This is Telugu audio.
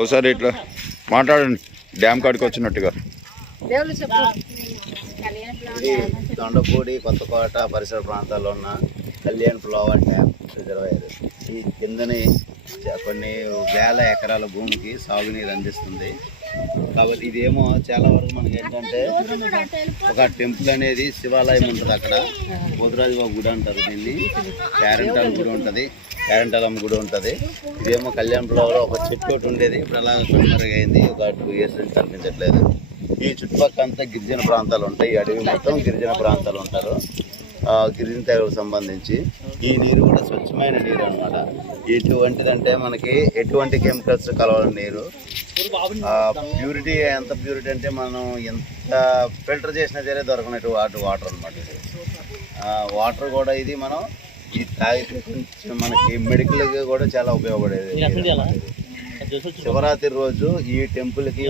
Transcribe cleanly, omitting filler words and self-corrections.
ఓసారి ఇట్లా మాట్లాడండి, డ్యామ్ కాడికి వచ్చినట్టుగా. ఇది దొండపూడి, కొత్తకోట పరిసర ప్రాంతాల్లో ఉన్న కళ్యాణ్ ఫ్లవర్ డ్యామ్ రిజర్వాయర్. ఈ కిందని కొన్ని వేల ఎకరాల భూమికి సాగునీరు అందిస్తుంది. కాబట్టి ఇదేమో చాలా వరకు మనకి ఏంటంటే ఒక టెంపుల్ అనేది శివాలయం ఉంటుంది. అక్కడ పోతురాజు గుడి అంటారు దీన్ని, పేరెంటాల గుడి ఉంటుంది, పేరెంటాలమ్మ గుడి ఉంటుంది. ఇదేమో కళ్యాణ్ ఫ్లవర్ ఒక చెట్టు ఒకటి ఉండేది, ఇప్పుడు అలా కనుమరుగైంది. ఒక 2 years నుంచి కనిపించట్లేదు. ఈ చుట్టుపక్కల అంతా గిరిజన ప్రాంతాలు ఉంటాయి. ఈ అడవి మొత్తం గిరిజన ప్రాంతాలు ఉంటారు. గిరిజన తెగలకు సంబంధించి ఈ నీరు కూడా స్వచ్ఛమైన నీరు అనమాట. ఎటువంటిదంటే మనకి ఎటువంటి కెమికల్స్ కలవని నీరు. ప్యూరిటీ ఎంత ప్యూరిటీ అంటే మనం ఎంత ఫిల్టర్ చేసినా సరే దొరకనట్టు వాటర్ అనమాట. వాటర్ కూడా ఇది మనం ఈ తాగితే కొంచెం మనకి మెడికల్గా కూడా చాలా ఉపయోగపడేది. శివరాత్రి రోజు ఈ టెంపుల్కి